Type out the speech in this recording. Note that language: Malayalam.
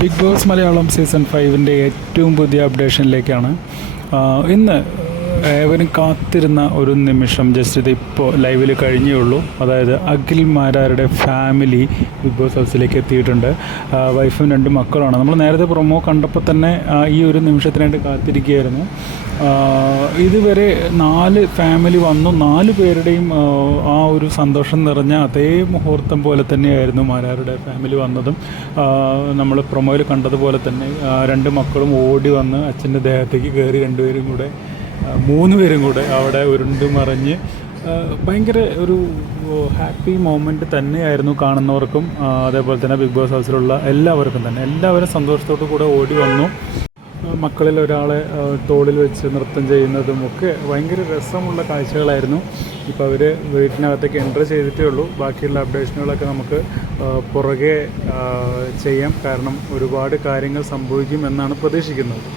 ബിഗ് ബോസ് മലയാളം സീസൺ 5 ഏറ്റവും പുതിയ അപ്ഡേഷനിലേക്കാണ് ഇന്ന് ഏവരും കാത്തിരുന്ന ഒരു നിമിഷം. ജസ്റ്റ് ഇതിപ്പോൾ ലൈവിൽ കഴിഞ്ഞേ ഉള്ളൂ. അതായത് അഖിൽ മാരാരുടെ ഫാമിലി ബിഗ് ബോസ് ഹൗസിലേക്ക് എത്തിയിട്ടുണ്ട്. വൈഫും 2 മക്കളാണ്. നമ്മൾ നേരത്തെ പ്രൊമോ കണ്ടപ്പോൾ തന്നെ ഈ ഒരു നിമിഷത്തിനായിട്ട് കാത്തിരിക്കുകയായിരുന്നു. ഇതുവരെ 4 ഫാമിലി വന്നു. 4 പേരുടെയും ആ ഒരു സന്തോഷം നിറഞ്ഞ അതേ മുഹൂർത്തം പോലെ തന്നെയായിരുന്നു മാരാരുടെ ഫാമിലി വന്നതും. നമ്മൾ പ്രൊമോയിൽ കണ്ടതുപോലെ തന്നെ 2 മക്കളും ഓടി വന്ന് അച്ഛൻ്റെ ദേഹത്തേക്ക് കയറി 3 പേരും കൂടെ അവിടെ ഉരുണ്ട് മറിഞ്ഞ് ഭയങ്കര ഒരു ഹാപ്പി മൊമെൻ്റ് തന്നെയായിരുന്നു കാണുന്നവർക്കും. അതേപോലെ തന്നെ ബിഗ് ബോസ് ഹൗസിലുള്ള എല്ലാവരും സന്തോഷത്തോടു കൂടെ ഓടി വന്നു. മക്കളിൽ ഒരാളെ തോളിൽ വെച്ച് നൃത്തം ചെയ്യുന്നതും ഒക്കെ ഭയങ്കര രസമുള്ള കാഴ്ചകളായിരുന്നു. ഇപ്പോൾ അവർ വീട്ടിനകത്തേക്ക് എൻ്റർ ചെയ്തിട്ടേ ഉള്ളൂ. ബാക്കിയുള്ള അപ്ഡേഷനുകളൊക്കെ നമുക്ക് പുറകെ ചെയ്യാം. കാരണം ഒരുപാട് കാര്യങ്ങൾ സംഭവിക്കും എന്നാണ് പ്രതീക്ഷിക്കുന്നത്.